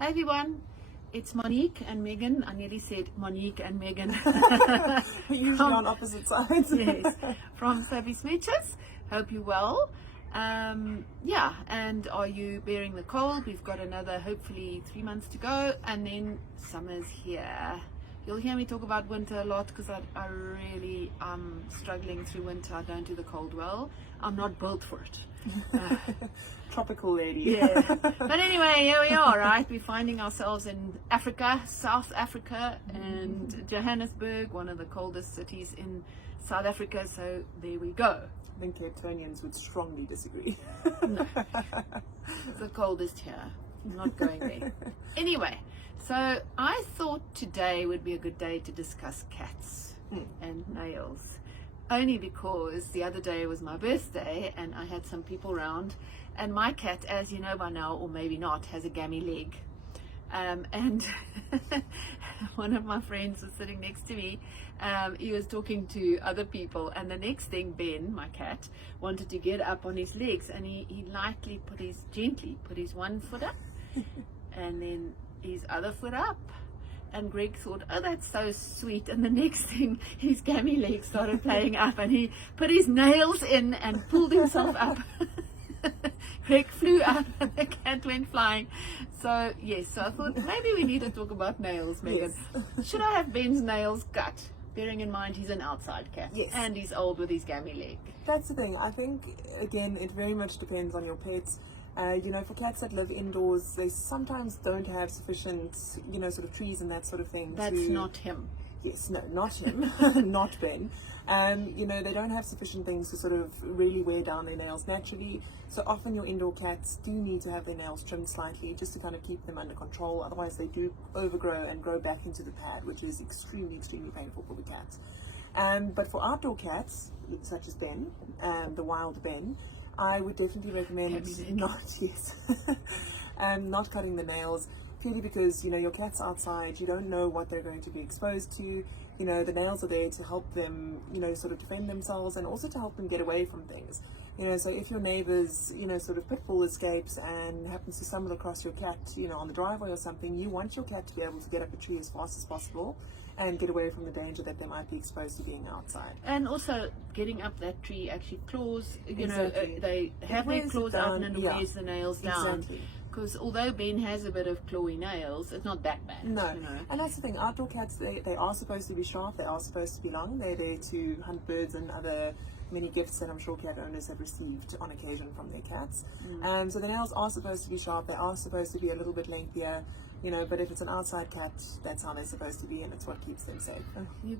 Hi everyone, it's Monique and Megan. I nearly said Monique and Megan. Usually on opposite sides. Yes, from Soapy Smooches. Hope you're well. Yeah, and are you bearing the cold? We've got another, hopefully 3 months to go, and then summer's here. You'll hear me talk about winter a lot because I really am struggling through winter. I don't do the cold well. I'm not built for it. Tropical lady. Yeah. But anyway, here we are, right? We're finding ourselves in Africa, South Africa, and Johannesburg, one of the coldest cities in South Africa. So there we go. I think Cape Townians would strongly disagree. No, it's the coldest here. I'm not going there. Anyway, so I thought today would be a good day to discuss cats and nails. Only because the other day was my birthday and I had some people round, and my cat, as you know by now, or maybe not, has a gammy leg. And one of my friends was sitting next to me. He was talking to other people, and the next thing, Ben, my cat, wanted to get up on his legs, and he lightly gently put his one foot up and then his other foot up. And Greg thought, oh, that's so sweet. And the next thing, his gammy legs started playing up, and he put his nails in and pulled himself up. Greg flew up and the cat went flying. So yes, so I thought maybe we need to talk about nails, Megan. Yes. Should I have Ben's nails cut? Bearing in mind he's an outside cat. Yes. And he's old with his gammy leg. That's the thing. I think, again, it very much depends on your pets. For cats that live indoors, they sometimes don't have sufficient, sort of trees and that sort of thing. That's not him. Yes, no, not him, not Ben. They don't have sufficient things to sort of really wear down their nails naturally. So often your indoor cats do need to have their nails trimmed slightly just to kind of keep them under control. Otherwise they do overgrow and grow back into the pad, which is extremely, extremely painful for the cats. But for outdoor cats, such as Ben, the wild Ben, I would definitely recommend not cutting the nails, purely because your cat's outside. You don't know what they're going to be exposed to. The nails are there to help them sort of defend themselves, and also to help them get away from things. So if your neighbor's sort of pit bull escapes and happens to stumble across your cat on the driveway or something, you want your cat to be able to get up a tree as fast as possible and get away from the danger that they might be exposed to being outside. And also getting up that tree, actually claws, Exactly. They have their claws out and wears the nails down. Exactly. Because although Ben has a bit of clawy nails, it's not that bad. No, and that's the thing. Outdoor cats, they are supposed to be sharp. They are supposed to be long. They're there to hunt birds and other many gifts that I'm sure cat owners have received on occasion from their cats. So the nails are supposed to be sharp. They are supposed to be a little bit lengthier. But if it's an outside cat, that's how they're supposed to be, and it's what keeps them safe. You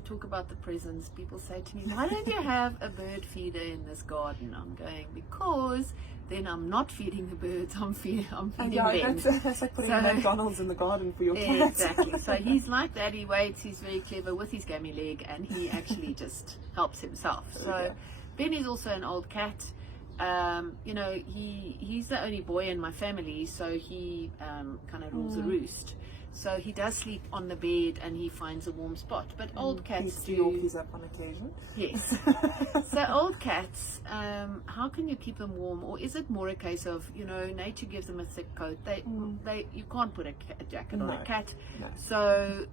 talk about the presents. People say to me, why don't you have a bird feeder in this garden? I'm going, because then I'm not feeding the birds, I'm feeding them. That's like putting McDonald's in the garden for your cat. Exactly. So he's like that. He waits. He's very clever with his gammy leg, and he actually just helps himself. So Ben is also an old cat. He's the only boy in my family, so he kind of rules the roost. So he does sleep on the bed and he finds a warm spot. But old cats do. Yorkies up on occasion. Yes. So old cats, how can you keep them warm? Or is it more a case of, nature gives them a thick coat? You can't put a jacket on a cat. No. So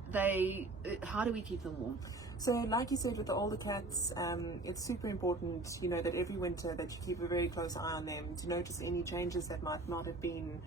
how do we keep them warm? So like you said, with the older cats, it's super important, that every winter that you keep a very close eye on them, to notice any changes that might not have been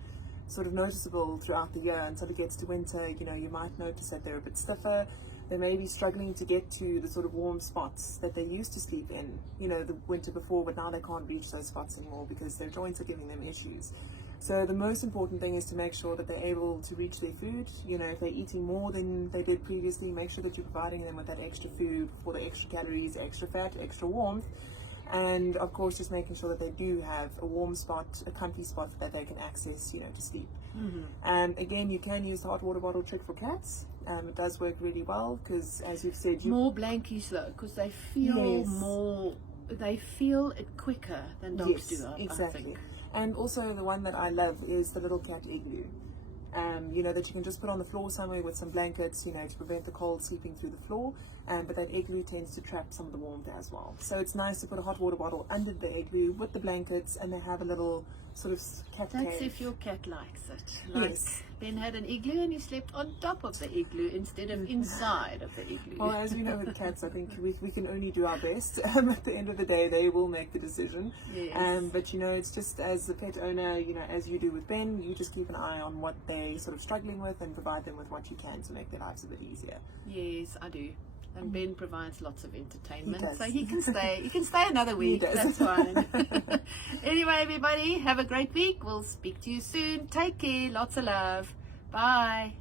sort of noticeable throughout the year. Until it gets to winter, you might notice that they're a bit stiffer. They may be struggling to get to the sort of warm spots that they used to sleep in, the winter before, but now they can't reach those spots anymore because their joints are giving them issues. So the most important thing is to make sure that they're able to reach their food. If they're eating more than they did previously, make sure that you're providing them with that extra food for the extra calories, extra fat, extra warmth. And of course, just making sure that they do have a warm spot, a comfy spot that they can access, to sleep. Again, you can use the hot water bottle trick for cats. It does work really well because, as you've said, more blankies though, because they feel more. They feel it quicker than dogs do. Exactly. I think. And also the one that I love is the little cat igloo. That you can just put on the floor somewhere with some blankets, to prevent the cold seeping through the floor. But that igloo tends to trap some of the warmth as well. So it's nice to put a hot water bottle under the igloo with the blankets, and they have a little sort of cat That's cave. if your cat likes it. Like Yes. Ben had an igloo and he slept on top of the igloo instead of inside of the igloo. Well, as we know with cats, I think we can only do our best. At the end of the day, they will make the decision. Yes. But you know, it's just as a pet owner, you know, as you do with Ben, you just keep an eye on what they're sort of struggling with and provide them with what you can to make their lives a bit easier. Yes, I do. And Ben provides lots of entertainment, He does. so he can stay. He can stay another week. does. That's fine. Anyway, everybody, have a great week. We'll speak to you soon. Take care. Lots of love. Bye.